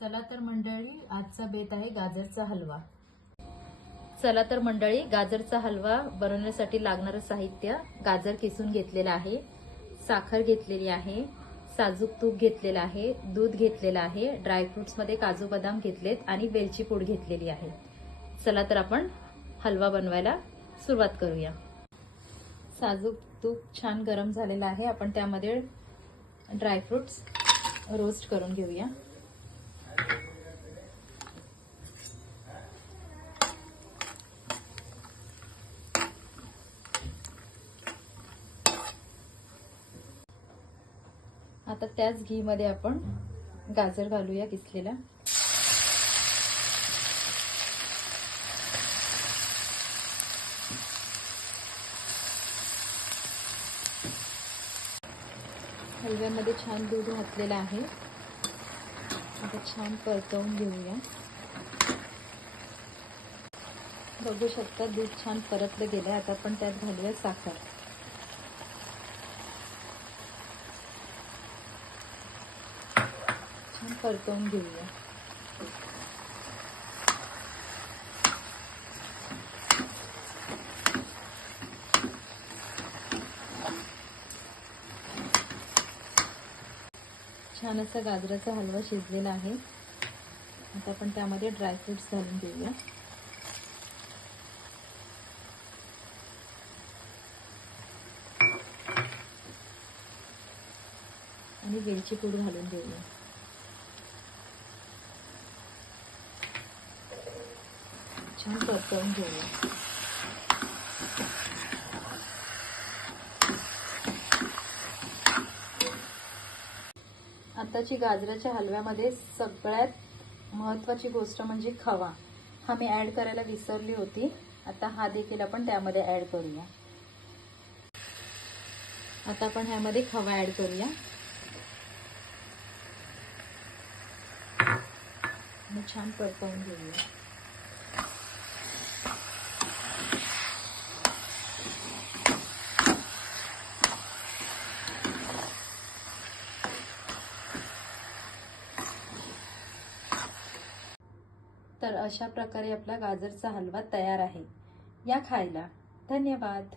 चला तर मंडळी, आजचा बेत आहे गाजरचा हलवा। चला तर मंडळी, गाजरचा हलवा बनवण्यासाठी लागणारं साहित्य: गाजर किसून घेतलेला आहे, साखर घेतलेली आहे, साजूक तूप घेतलेलं आहे, दूध घेतलेलं आहे, ड्रायफ्रुट्स मध्ये काजू बदाम घेतलेत आणि वेलची पूड घेतलेली आहे। चला तर आपण हलवा बनवायला सुरुवात करूया। साजूक तूप छान गरम झालेलं आहे, आपण त्यामध्ये ड्रायफ्रुट्स रोस्ट करून घेऊया। आता त्याच घी मध्ये आपण गाजर घालूया किसलेला। हलव्यामध्ये छान दूध घातलेलं आहे, आता छान परतवून घेऊया। बघू शकता दूध छान परतलं गेलं। आता आपण त्यात घालूया साखर। छान परतवून घेऊया। छान असा गाजराचा हलवा शिजलेला आहे, आता आपण त्यामध्ये ड्रायफ्रुट्स घालून घेऊया। आणि वेलची पूड घालून घेऊया। छान परतवून घेऊया। आताची गाजराच्या हलव्यामध्ये सगळ्यात महत्त्वाची गोष्ट म्हणजे खवा। हा मी ऍड करायला विसरली होती, आता हा देखील आपण त्यामध्ये ऍड करूया। आता आपण ह्यामध्ये खवा ऍड करूया आणि छान परतवून घेऊया। तर अशा प्रकारे आपला गाजरचा हलवा तयार आहे। या खायला। धन्यवाद।